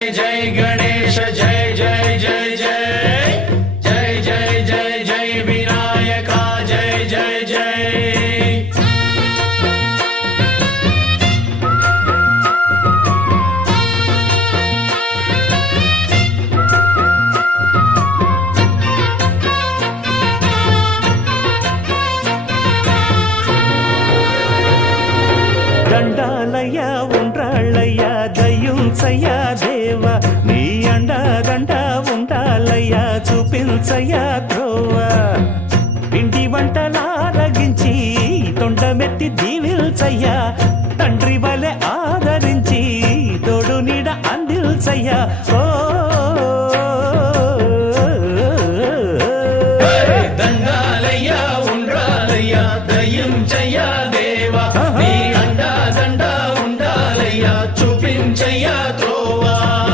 जय गणेश जय जय जय जय जय जय जय जय विनायका जय जय जय దండాలయ్యా ఉండ్రాళ్ళయ్యా దయ్యుంచయ్యా దేవా నీ అండదండ ఉండాలయ్యా చూపించయ్యా త్రోవా పిండి వంటలారగించి తొండమెత్తి దీవిల్చయ్యా తండ్రి వలె ఆదరించి తోడు నీడ అందిల్చయ్యా ఓ